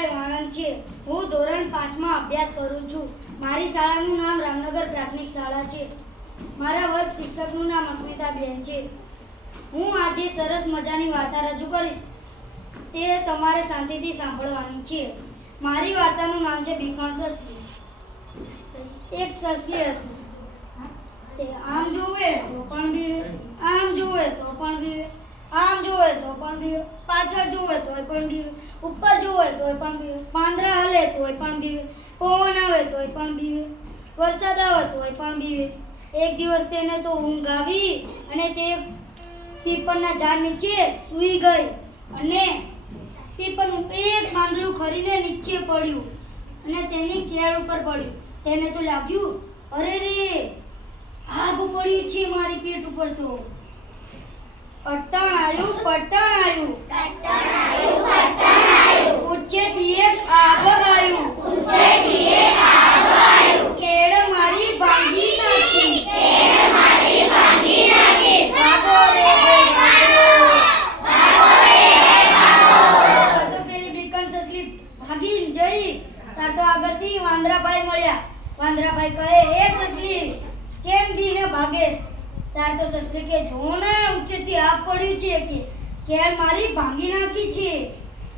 વિજયભાઈ વાણંદ છે. હું ધોરણ પાંચમાં અભ્યાસ કરું છું. મારી શાળાનું નામ રામનગર પ્રાથમિક શાળા છે. મારા વર્ગ શિક્ષકનું નામ અસ્મિતાબેન છે. હું આજે સરસ મજાની વાર્તા રજૂ કરીશ. તે તમારે શાંતિથી સાંભળવાની છે. મારી વાર્તાનું નામ છે ભીખણ સસલી. એક સસલી હતી. આમ જુએ તો પણ બી આમ જુએ તો પણ બીવે જુએ તો પણ બી, પાછળ જોવે તોય પણ બી, ઉપર જોવે તોય પણ બીવે પાંદરા હલે તોય પણ બી, પવન આવે તોય પણ બીવે વરસાદ આવે તોય પણ બી. એક દિવસ તેને તો ઊંઘ આવી અને તે પીપળના ઝાડ નીચે સૂઈ ગઈ અને પીપળનું એક પાંદડું ખરીને નીચે પડ્યું અને તેની કેળ ઉપર પડ્યું. તેને તો લાગ્યું, અરે રે, આગ પડ્યું છે મારી પેટ ઉપર તો. અટણ આયું પટણ આયું એક આભ આયું કેળ મારી ભાંગી નાખી. ભાગો રે ભાગો. તો પેલી બીકણ સસલી ભાગીને જઈ. તાર તો આગળથી વાંદરાભાઈ મળ્યા. વાંદરાભાઈ કહે એ સસલી ચેમ દીને ભાગેશ? તાર તો સસરે કે, જો ને, ઉચ્ચેથી આપ પડ્યું છે કે, કેર મારી ભાંગી નાખી છે.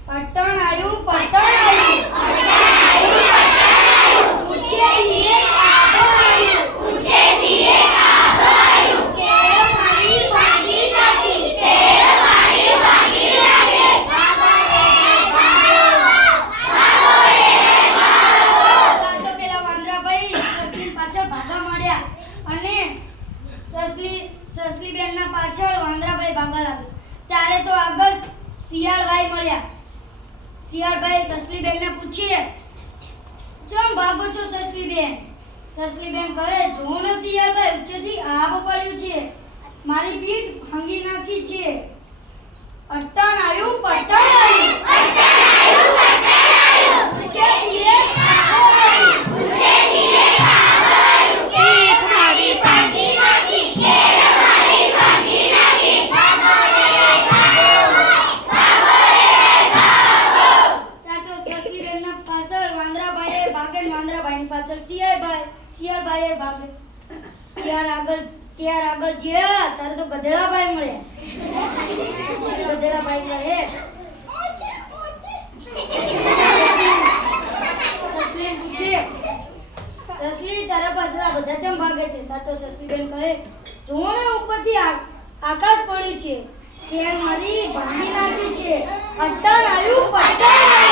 અટણ આવ્યું પટણ આવ્યું ઉચ્ચેથી એક આભ આયું કેળ મારી ભાંગી નાખી તાર તો પેલા વાંદરાભાઈ સસલી પાછળ ભાગવા માંડ્યા અને સસલી સસલી બેનના પાછળ વાંદરાભાઈ ભાગવા લાગ્યા ત્યારે તો આગળ શિયાળભાઈ મળ્યા. શિયાળભાઈ સસલીબેનને પૂછીએ, ચમ ભાગો છો સસલીબેન? બેન સસલી બેન કહે, જો ને શિયાળભાઈ, ઉચ્ચથી આબ પડ્યું છે. મારી પીઠ ભાંગી નાખી છે. અટણ આવ્યું પટણ આવ્યું ઉચ્ચેથી એક આભ આવ્યું. પીઠ મારી ભાંગી નાખી ત્યાં તો સસલીબેનના પાછળ વાંદરાભાઈએ ભાગે ને વાંદરાભાઈની શિયાળભાઈ શિયાળભાઈએ ભાગે. ત્યાર આગળ ત્યાર આગળ જ્યાં તારે તો ગધેડાભાઈ મળ્યા. કહે સસલીને પૂછે સસલી તારા પાછળ બધા ચમ ભાગે છે? તાર તો સસલીબેન કહે, જુઓ ને, ઉપરથી આકાશ પડ્યું છે. ત્યાં મારી ભાંગી છે. અટ્ટણ આવ્યું.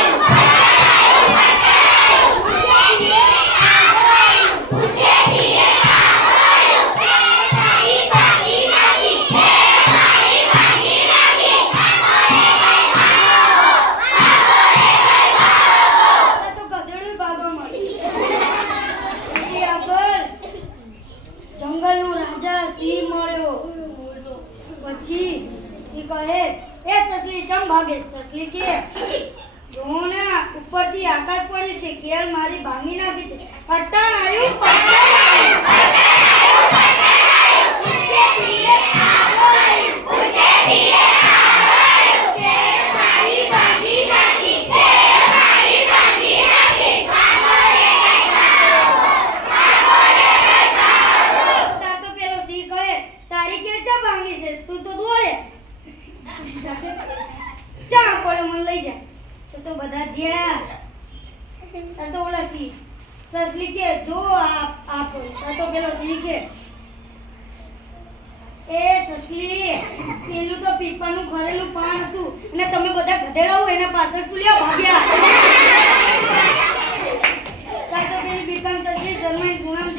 સિંહ કહે, એ સસલી, ચમ ભાગે? સસલી કે જો ને ઉપરથી આકાશ પડ્યું છે, કેળ મારી ભાંગી નાખી છે. તો બધા જ્યાં. અને તો ઓલા સી સસલી કે જો આપ આપ તો પેલો સી કે. એ સસલી, પેલું તો પીપળનું ખરેલું પાન હતું. અને તમે બધા ગધેડાઓ એના પાછળ સુલ્યા ભાગ્યા. તો પેલી બીકમ સસલી, શરમાઈ, ગુણમ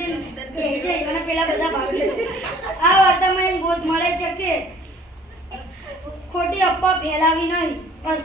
બેહી જાય અને પેલા બધા ભાગી આ વાર્તામાં એમ બોધ મળે છે કે ખોટી અફવા ફેલાવી નહીં. બસ.